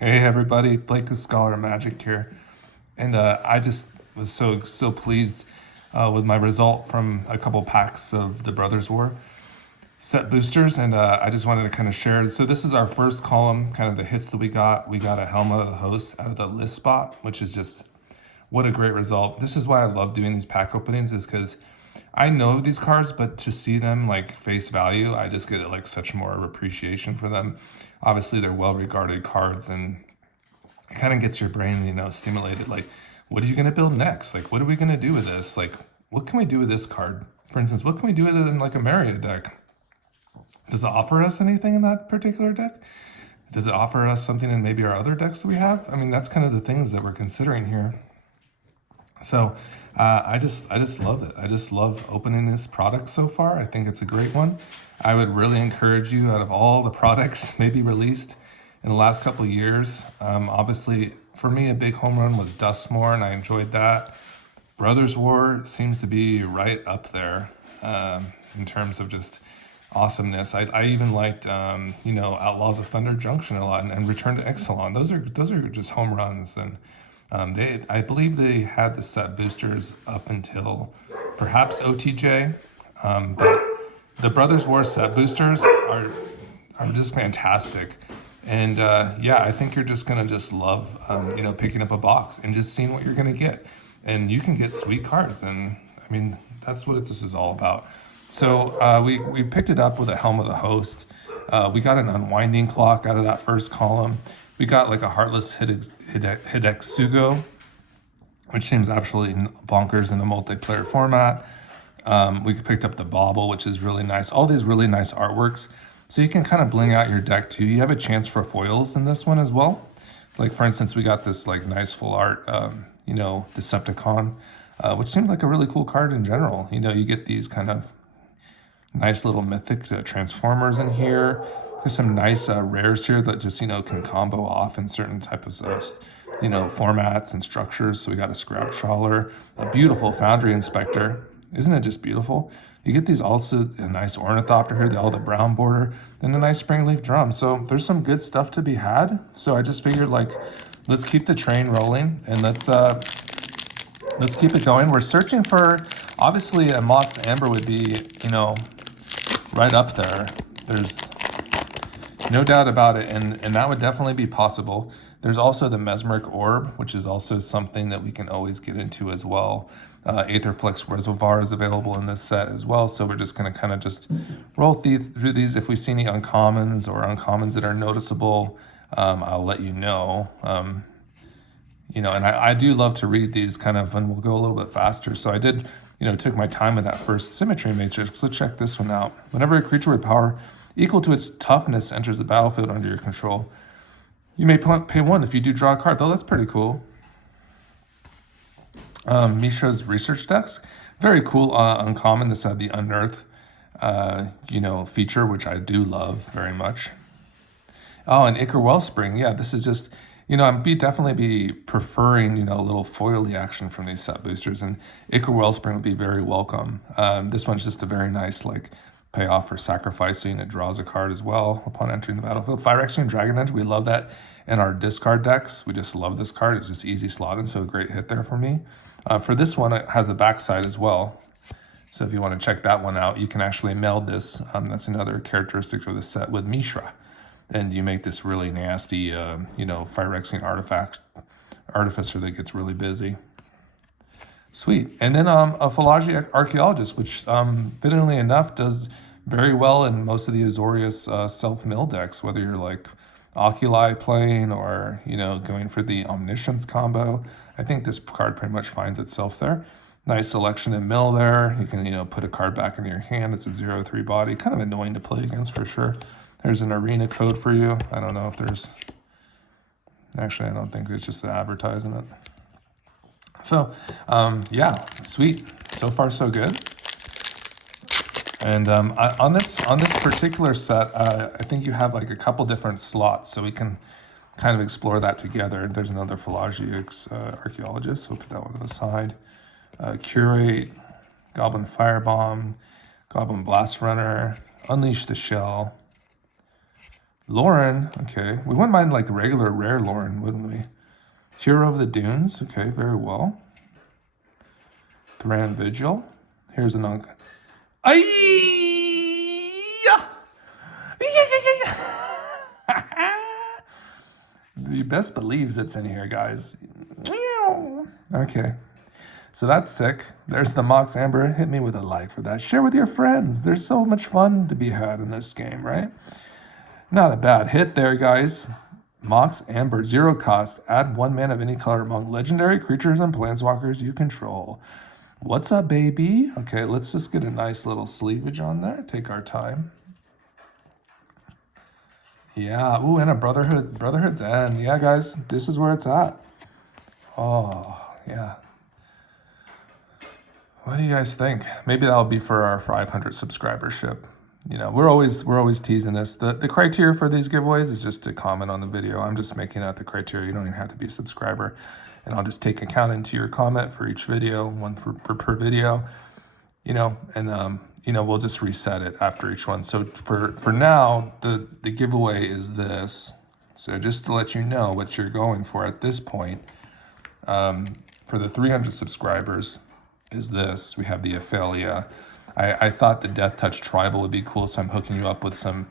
Hey everybody, Blake the Scholar of Magic here, and I just was so pleased with my result from a couple packs of the Brothers War set boosters, and I just wanted to kind of share. So this is our first column, kind of the hits that we got. We got a Helmet of the Host out of the list spot, which is just what a great result. This is why I love doing these pack openings, is because I know these cards, but to see them like face value, I just get like such more appreciation for them. Obviously, they're well regarded cards, and it kind of gets your brain, stimulated. Like, what are you going to build next? Like, what are we going to do with this? Like, what can we do with this card? For instance, what can we do with it in like a Maria deck? Does it offer us anything in that particular deck? Does it offer us something in maybe our other decks that we have? I mean, that's kind of the things that we're considering here. So I just love it. I just love opening this product so far. I think it's a great one. I would really encourage you, out of all the products maybe released in the last couple of years, obviously for me a big home run was Dustmore, and I enjoyed that. Brothers War seems to be right up there in terms of just awesomeness. I even liked Outlaws of Thunder Junction a lot, and Return to Ixalan. Those are just home runs, and I believe they had the set boosters up until perhaps OTJ, but the Brothers War set boosters are just fantastic. And yeah, I think you're just gonna just love picking up a box and just seeing what you're gonna get, and you can get sweet cards. And I mean, that's what this is all about. So we picked it up with a Helm of the Host. We got an Unwinding Clock out of that first column. We got like a Heartless Hidetsugo, which seems absolutely bonkers in a multiplayer format. We picked up the Bauble, which is really nice. All these really nice artworks. So you can kind of bling out your deck too. You have a chance for foils in this one as well. Like for instance, we got this like nice full art, Decepticon, which seemed like a really cool card in general. You get these kind of nice little mythic Transformers in here. There's some nice rares here that just, can combo off in certain types of, formats and structures. So we got a Scrap Trawler, a beautiful Foundry Inspector. Isn't it just beautiful? You get these also, a nice Ornithopter here, all the brown border, and a nice Springleaf Drum. So there's some good stuff to be had. So I just figured, like, let's keep the train rolling, and let's keep it going. We're searching for, obviously, a Mox Amber would be, right up there. There's no doubt about it, and that would definitely be possible. There's also the Mesmeric Orb, which is also something that we can always get into as well. Aetherflux Reservoir is available in this set as well, so we're just going to kind of just roll through these. If we see any uncommons or uncommons that are noticeable, I'll let you know. And I do love to read these kind of, and we'll go a little bit faster. So I did, took my time with that first Symmetry Matrix. Let's check this one out. Whenever a creature with power equal to its toughness enters the battlefield under your control, you may pay 1 if you do draw a card. Though that's pretty cool. Mishra's Research Desk, very cool. Uncommon. This had the Unearth, feature, which I do love very much. Oh, and Ichor Wellspring. Yeah, this is just, I'm definitely be preferring, a little foily action from these set boosters, and Ichor Wellspring would be very welcome. This one's just a very nice, like, payoff for sacrificing. It draws a card as well upon entering the battlefield. Phyrexian Dragon Edge, we love that in our discard decks. We just love this card. It's just easy slotting, so a great hit there for me. For this one, it has the backside as well. So if you want to check that one out, you can actually meld this. That's another characteristic of the set with Mishra. And you make this really nasty, Phyrexian artificer that gets really busy. Sweet. And then a Philology Archaeologist, which fittingly enough does very well in most of the Azorius self-mill decks, whether you're like Oculi playing or, going for the Omniscience combo. I think this card pretty much finds itself there. Nice selection in mill there. You can, put a card back into your hand. It's a 0/3 body. Kind of annoying to play against for sure. There's an arena code for you. I don't know if there's... Actually, I don't think it's just advertising it. So, yeah, sweet. So far, so good. And on this particular set, I think you have like a couple different slots, so we can kind of explore that together. There's another Philology Archaeologist, so we'll put that one to the side. Curate, Goblin Firebomb, Goblin Blast Runner, Unleash the Shell, Lauren, okay. We wouldn't mind like regular rare Lauren, wouldn't we? Hero of the Dunes, okay, very well. Thran Vigil. Here's an uncle. You best believes it's in here, guys. Okay. So that's sick. There's the Mox Amber. Hit me with a like for that. Share with your friends. There's so much fun to be had in this game, right? Not a bad hit there, guys. Mox Amber, 0 cost. Add 1 mana of any color among legendary creatures and planeswalkers you control. What's up, baby? Okay, let's just get a nice little sleevage on there. Take our time. Yeah, ooh, and a Brotherhood's End. Yeah, guys, this is where it's at. Oh, yeah. What do you guys think? Maybe that'll be for our 500 subscribership. You know, we're always teasing this. The criteria for these giveaways is just to comment on the video. I'm just making that the criteria. You don't even have to be a subscriber. And I'll just take account into your comment for each video, one for per video. You know, and you know, we'll just reset it after each one. So for now, the giveaway is this. So just to let you know what you're going for at this point, for the 300 subscribers is this. We have the Ophelia. I thought the Death Touch Tribal would be cool, so I'm hooking you up with some,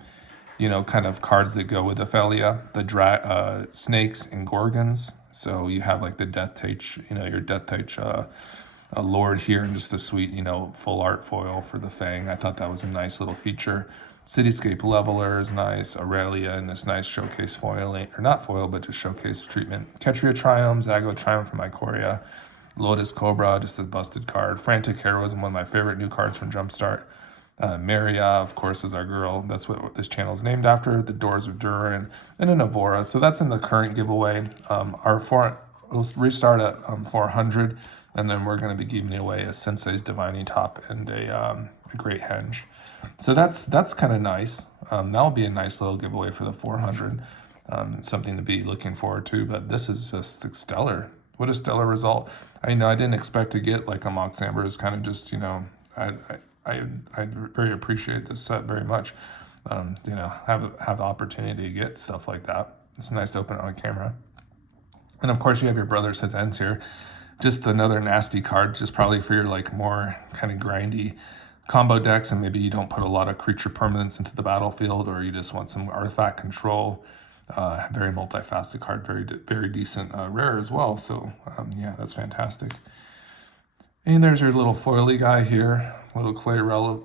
you know, kind of cards that go with Ophelia. The snakes and gorgons. So you have like the Death Touch, you know, your Death Touch a Lord here, and just a sweet, you know, full art foil for the Fang. I thought that was a nice little feature. Cityscape Leveler is nice. Aurelia in this nice showcase foiling, or not foil, but just showcase treatment. Ketria Triumph, Zago Triumph from Ikoria. Lotus Cobra, just a busted card. Frantic Heroism, one of my favorite new cards from Jumpstart. Maria, of course, is our girl. That's what this channel is named after. The Doors of Durin, and an Evora. So that's in the current giveaway. We'll restart at 400, and then we're going to be giving away a Sensei's Divining Top and a Great Henge. So that's kind of nice. That'll be a nice little giveaway for the 400. Something to be looking forward to. But this is just stellar. What a stellar result. I know I didn't expect to get like a Mox Amber. It's kind of just, you know, I very appreciate this set very much. You know, have the opportunity to get stuff like that. It's nice to open it on camera. And of course you have your Brother's Ends here. Just another nasty card, just probably for your like more kind of grindy combo decks, and maybe you don't put a lot of creature permanents into the battlefield, or you just want some artifact control. Very multifaceted card, very decent rare as well. So yeah, that's fantastic. And there's your little foily guy here, little clay relic,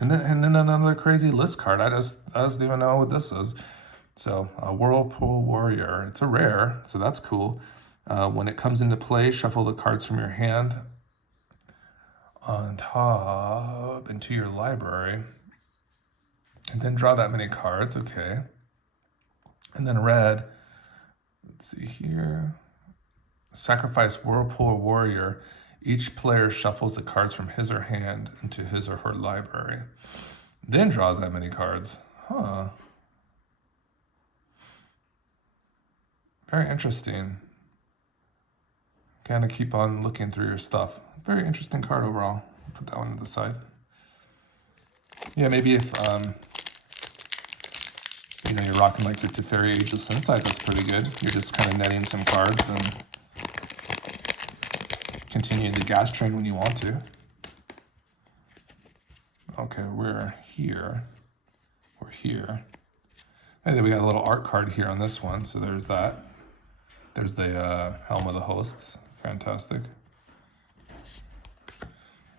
and then another crazy list card. I just don't even know what this is. So Whirlpool Warrior, it's a rare, so that's cool. When it comes into play, shuffle the cards from your hand on top into your library, and then draw that many cards. Okay. And then red, let's see here. Sacrifice Whirlpool Warrior. Each player shuffles the cards from his or hand into his or her library. Then draws that many cards. Huh. Very interesting. Kind of keep on looking through your stuff. Very interesting card overall. Put that one to the side. Yeah, maybe if you know, you're rocking like the Teferi Ageless Insight, that's pretty good. You're just kind of netting some cards and continuing the gas train when you want to. Okay, we're here. We're here. And then we got a little art card here on this one, so there's that. There's the Helm of the Hosts. Fantastic.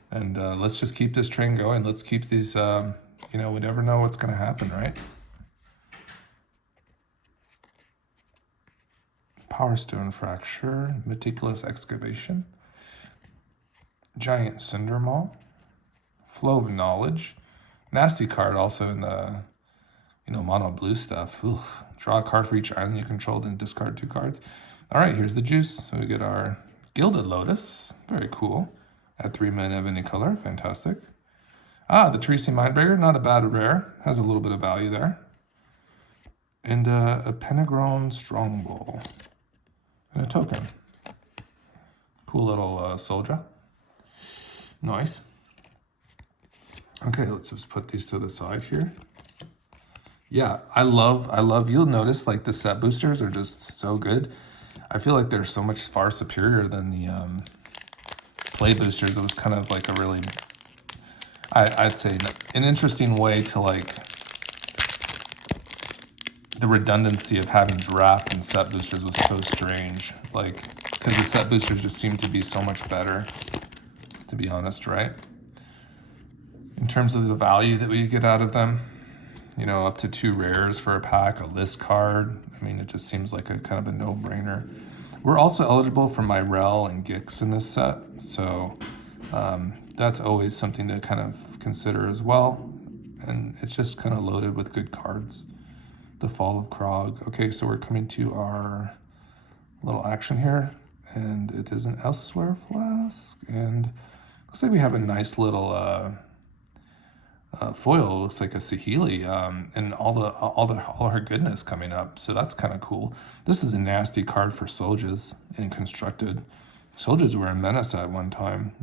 And let's just keep this train going. Let's keep these, you know, we never know what's going to happen, right? Powerstone Fracture, Meticulous Excavation, Giant Cinder Maw, Flow of Knowledge, nasty card also in the, you know, mono blue stuff. Ooh. Draw a card for each island you controlled and discard 2 cards. All right, here's the juice. So we get our Gilded Lotus, very cool. Add 3 mana of any color, fantastic. The Teresi Mindbreaker, not a bad rare, has a little bit of value there. And a Penegron Strongbow. And a token. Cool little soldier. Nice. Okay, let's just put these to the side here. Yeah, I love, you'll notice like the set boosters are just so good. I feel like they're so much far superior than the play boosters. It was kind of like a really, I'd say an interesting way to like the redundancy of having draft and set boosters was so strange. Like, because the set boosters just seem to be so much better, to be honest, right? In terms of the value that we get out of them, up to 2 rares for a pack, a list card. I mean, it just seems like a kind of a no-brainer. We're also eligible for Myrel and Gix in this set, so that's always something to kind of consider as well. And it's just kind of loaded with good cards. The Fall of Krog. Okay, so we're coming to our little action here, and it is an Elsewhere Flask, and looks like we have a nice little foil. Looks like a Sahili, and all her goodness coming up. So that's kind of cool. This is a nasty card for Soldiers in Constructed. Soldiers were a menace at one time.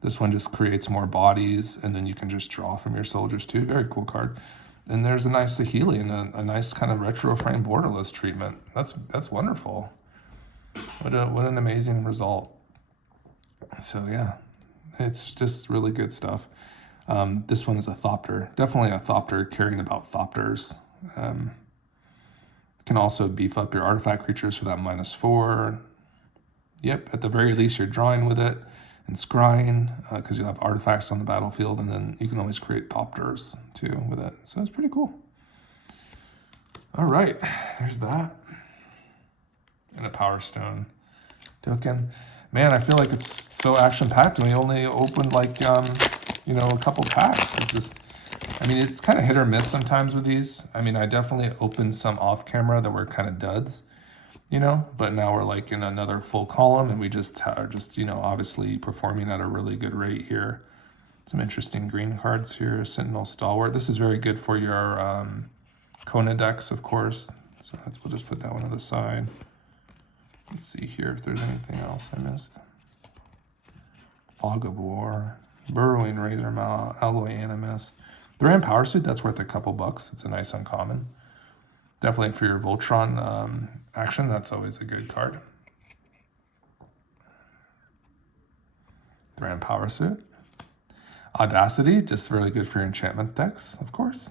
This one just creates more bodies, and then you can just draw from your soldiers too. Very cool card. And there's a nice Sahili and a nice kind of retro frame borderless treatment. That's wonderful. What an amazing result. So yeah, it's just really good stuff. This one is a Thopter. Definitely a Thopter, caring about Thopters. Can also beef up your artifact creatures for that -4. Yep, at the very least you're drawing with it and scrying, because you'll have artifacts on the battlefield, and then you can always create Thopters too with it. So it's pretty cool. All right, there's that. And a Power Stone token. Man, I feel like it's so action-packed, and we only opened like, a couple packs. It's kind of hit or miss sometimes with these. I definitely opened some off camera that were kind of duds, but now we're like in another full column, and we just are obviously performing at a really good rate here. Some interesting green cards here. Sentinel Stalwart. This is very good for your Kona decks, of course. So we'll just put that one on the side. Let's see here if there's anything else I missed. Fog of War. Burrowing Razormaw, Alloy Animus. The Ram Power Suit, that's worth a couple bucks. It's a nice uncommon. Definitely for your Voltron action, that's always a good card. The Ram Power Suit. Audacity, just really good for your enchantment decks, of course.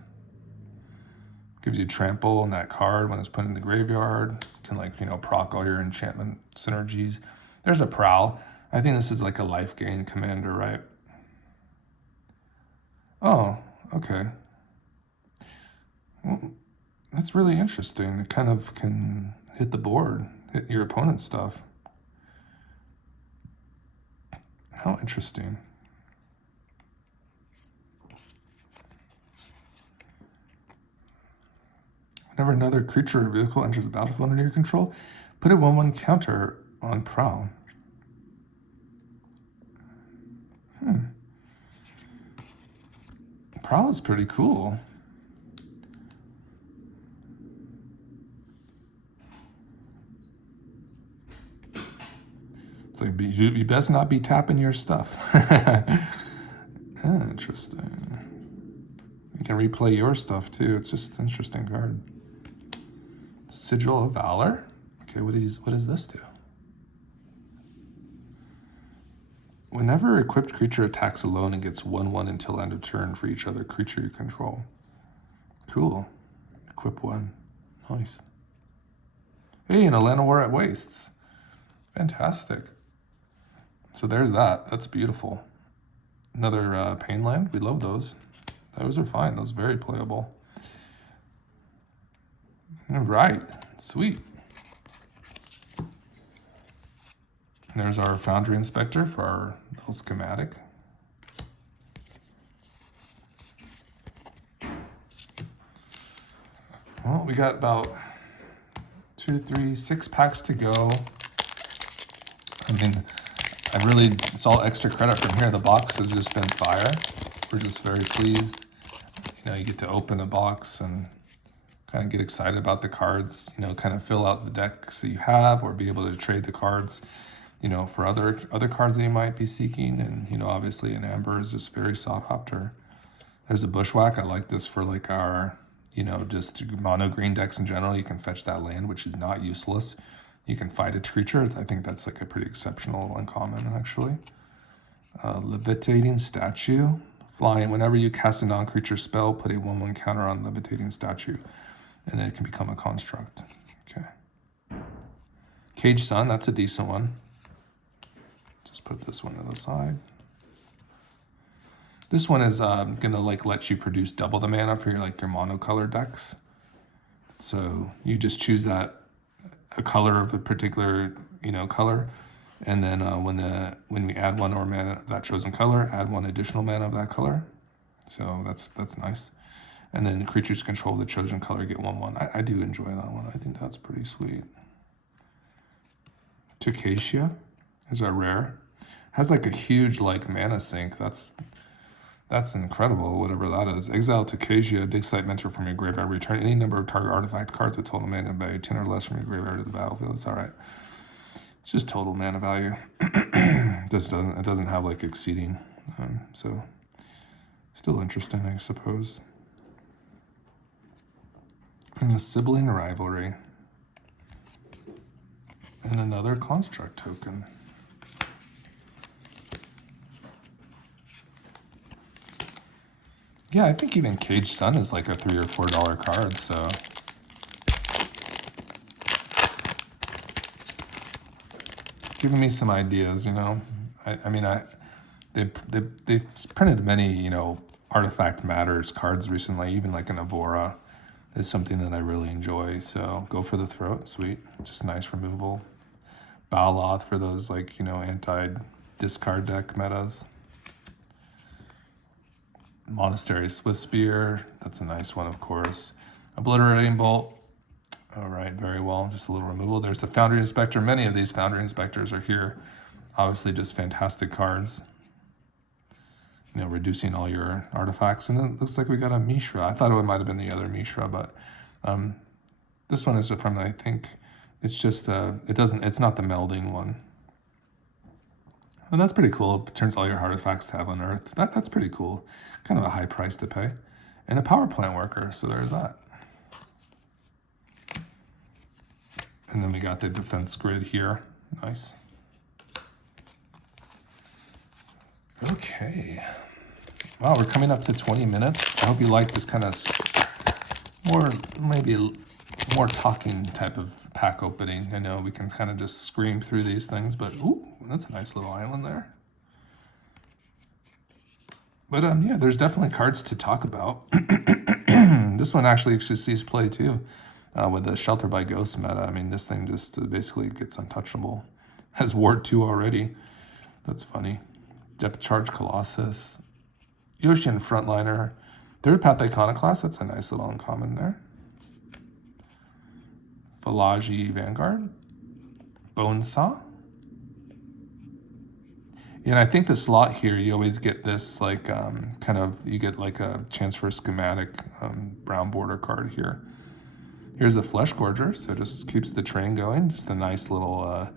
Gives you trample on that card when it's put in the graveyard. Can proc all your enchantment synergies. There's a Prowl. I think this is like a life gain commander, right? Oh, okay. Well, that's really interesting. It kind of can hit the board, hit your opponent's stuff. How interesting. Whenever another creature or vehicle enters the battlefield under your control, put a 1/1 counter on Prowl. Prowl is pretty cool. It's like, you best not be tapping your stuff. Interesting. You can replay your stuff too. It's just an interesting card. Sigil of Valor. Okay, what does this do? Whenever equipped creature attacks alone, it gets 1/1 until end of turn for each other creature you control. Cool. Equip 1. Nice. Hey, and a Land of War at Wastes. Fantastic. So there's that. That's beautiful. Another Pain Land. We love those. Those are fine. Those are very playable. All right. Sweet. There's our Foundry Inspector for our little schematic. Well, we got about 2, 3, 6 packs to go. It's all extra credit from here. The box has just been fire. We're just very pleased. You get to open a box and kind of get excited about the cards, kind of fill out the decks that you have, or be able to trade the cards, for other cards that you might be seeking. And, obviously an Amber is just very sought after. There's a Bushwhack. I like this for like our, just mono green decks in general. You can fetch that land, which is not useless. You can fight a creature. I think that's like a pretty exceptional uncommon, actually. Levitating Statue. Flying. Whenever you cast a non-creature spell, put a 1/1 counter on Levitating Statue, and then it can become a construct. Okay. Cage Sun, that's a decent one. Just put this one to the side. This one is gonna like let you produce double the mana for your monocolor decks. So you just choose a color of a particular color, and then when we add one or mana of that chosen color, add one additional mana of that color. So that's nice. And then creatures control the chosen color get 1/1. I do enjoy that one. I think that's pretty sweet. Tocasia is a rare. Has like a huge mana sink. That's incredible, whatever that is. Exile Tocasia, dig site mentor from your graveyard. Return any number of target artifact cards with total mana value 10 or less from your graveyard to the battlefield. It's all right. It's just total mana value. It doesn't have like exceeding. So still interesting, I suppose. And the Sibling Rivalry. And another construct token. Yeah, I think even Cage Sun is like a $3 or $4 card, so. Giving me some ideas, they've printed many, Artifact Matters cards recently, even like an Avora is something that I really enjoy, so Go for the Throat, sweet, just nice removal. Baloth for those anti-discard deck metas. Monastery Swiss Spear, that's a nice one, of course. Obliterating Bolt, all right, very well, just a little removal. There's the Foundry Inspector. Many of these Foundry Inspectors are here. Obviously just fantastic cards. Reducing all your artifacts. And then it looks like we got a Mishra. I thought it might have been the other Mishra, but this one is from, I think, it's just, it's not the melding one. And that's pretty cool. It turns all your artifacts to have unearthed. That's pretty cool. Kind of a high price to pay. And a Power Plant Worker, so there's that. And then we got the Defense Grid here. Nice. Okay. Wow, we're coming up to 20 minutes. I hope you like this kind of maybe more talking type of pack opening. I know we can kind of just scream through these things, but ooh, that's a nice little island there. But yeah, there's definitely cards to talk about. This one actually sees play too, with the Shelter by Ghost meta. I mean, this thing just basically gets untouchable. Has Ward 2 already. That's funny. Depth Charge Colossus. Yoshin Frontliner. Third Path Iconoclast. That's a nice little uncommon there. Valaji Vanguard. Bonesaw. Yeah, and I think the slot here, you always get this you get like a chance for a schematic brown border card here. Here's a Flesh Gorger, so it just keeps the train going. Just a nice little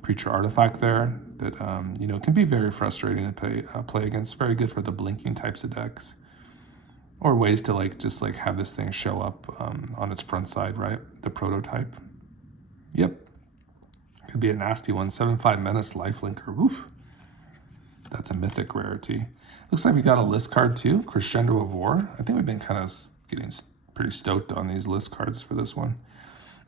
creature artifact there that can be very frustrating to play against. Very good for the blinking types of decks, or ways to have this thing show up on its front side, right? The prototype. Yep, could be a nasty one. 7/5 Menace Lifelinker. Oof. That's a mythic rarity. Looks like we got a list card too, Crescendo of War. I think we've been kind of getting pretty stoked on these list cards for this one.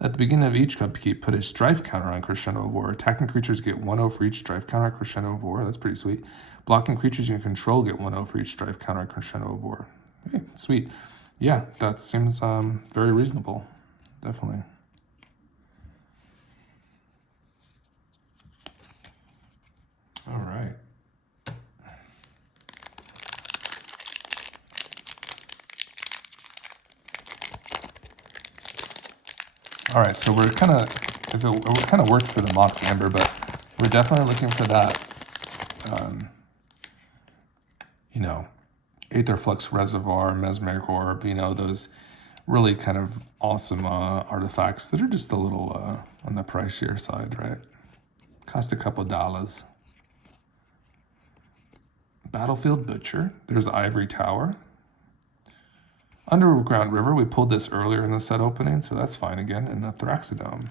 At the beginning of each upkeep, put a Strife counter on Crescendo of War. Attacking creatures get 1/0 for each Strife counter on Crescendo of War. That's pretty sweet. Blocking creatures you control get 1/0 for each Strife counter on Crescendo of War. Okay, sweet. Yeah, that seems very reasonable. Definitely. All right. All right, so we're kind of worked for the Mox Amber, but we're definitely looking for that, Aetherflux Reservoir, Mesmeric Orb, those really kind of awesome artifacts that are just a little on the pricier side, right? Cost a couple dollars. Battlefield Butcher. There's Ivory Tower. Underground River, we pulled this earlier in the set opening, so that's fine again. And a Thraxodome.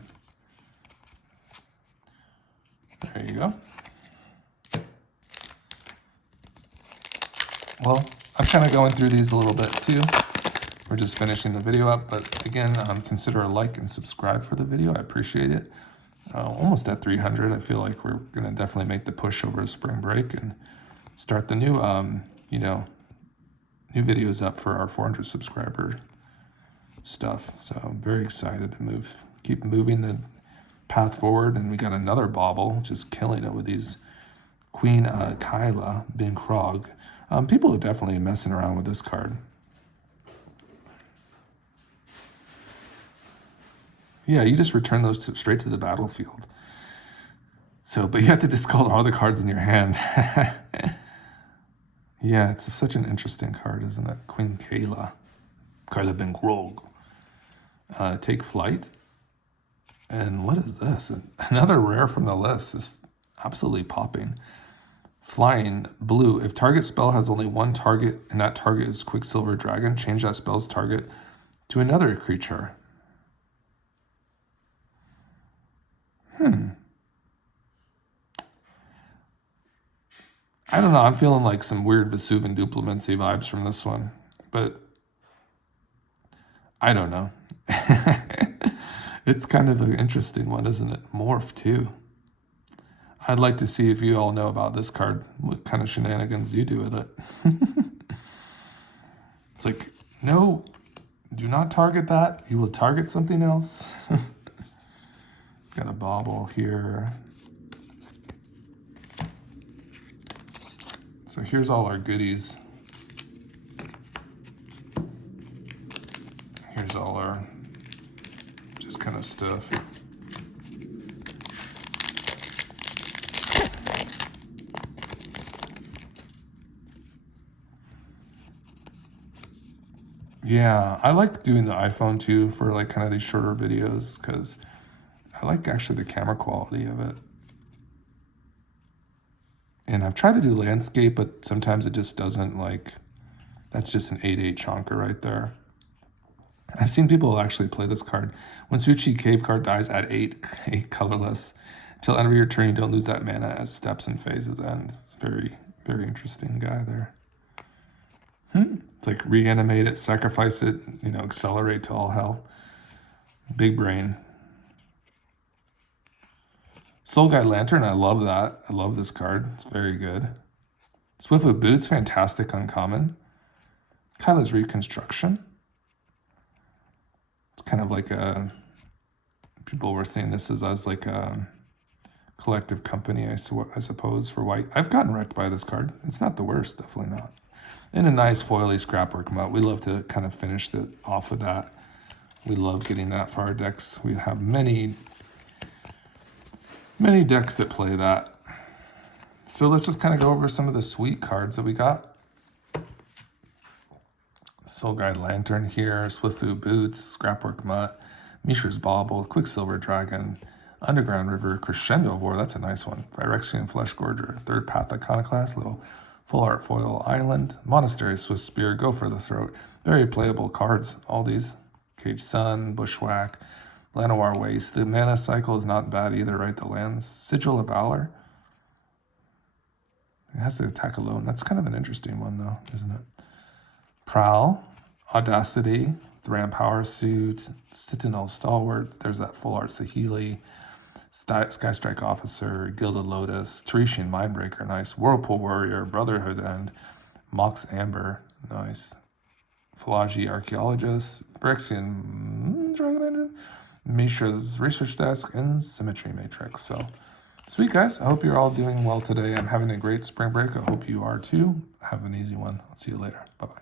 There you go. Well, I'm kind of going through these a little bit too. We're just finishing the video up, but again, consider a like and subscribe for the video. I appreciate it. Almost at 300. I feel like we're gonna definitely make the push over spring break and start the new, new videos up for our 400 subscriber stuff. So I'm very excited to keep moving the path forward. And we got another bauble, just killing it with these Queen Kyla, Ben Krog. People are definitely messing around with this card. Yeah, you just return those straight to the battlefield. So, but you have to discard all the cards in your hand. Yeah, it's such an interesting card, isn't it? Queen Kayla. Kyla Ben Krog. Take flight. And what is this? Another rare from the list. It's absolutely popping. Flying blue. If target spell has only one target and that target is Quicksilver Dragon, change that spell's target to another creature. I don't know. I'm feeling like some weird Vesuvian Duplimancy vibes from this one, but I don't know. It's kind of an interesting one, isn't it? Morph too. I'd like to see if you all know about this card, what kind of shenanigans you do with it. It's like, no, do not target that. You will target something else. Got a bauble here. So here's all our goodies. Here's all our just kind of stuff. Yeah, I like doing the iPhone too for like kind of these shorter videos because I like actually the camera quality of it. And I've tried to do landscape, but sometimes it just doesn't like, that's just an 8/8 chonker right there. I've seen people actually play this card. When Suchi Cave card dies at 8 colorless, till end of your turn, you don't lose that mana as steps and phases end. It's very, very interesting guy there. It's like reanimate it, sacrifice it, accelerate to all hell. Big brain. Soul Guide Lantern, I love that. I love this card. It's very good. Swiftfoot Boots, fantastic uncommon. Kyla's Reconstruction. It's kind of like people were saying this as like a collective company, I suppose, for white. I've gotten wrecked by this card. It's not the worst, definitely not. And a nice foily scrapwork mount. We love to kind of finish off of that. We love getting that for our decks. We have many decks that play that. So let's just kind of go over some of the sweet cards that we got. Soul Guide Lantern here, Swiftfoot Boots, Scrapwork Mutt, Mishra's Bauble, Quicksilver Dragon, Underground River, Crescendo War, that's a nice one. Phyrexian Flesh Gorger, Third Path Iconoclast, little Full Art Foil Island, Monastery Swiss Spear, Go for the Throat. Very playable cards, all these. Cage Sun, Bushwhack, Llanowar Waste. The mana cycle is not bad either, right? The lands. Sigil of Valor. It has to attack alone. That's kind of an interesting one, though, isn't it? Prowl, Audacity, Thram Power Suit, Citadel Stalwart. There's that Full Art Saheeli. Sky Strike Officer, Gilded Lotus, Teresian Mindbreaker, nice. Whirlpool Warrior, Brotherhood End, Mox Amber, nice. Philology Archaeologist, Phyrexian Dragon Engine, Mishra's Research Desk, and Symmetry Matrix. So, sweet guys. I hope you're all doing well today. I'm having a great spring break. I hope you are too. Have an easy one. I'll see you later. Bye-bye.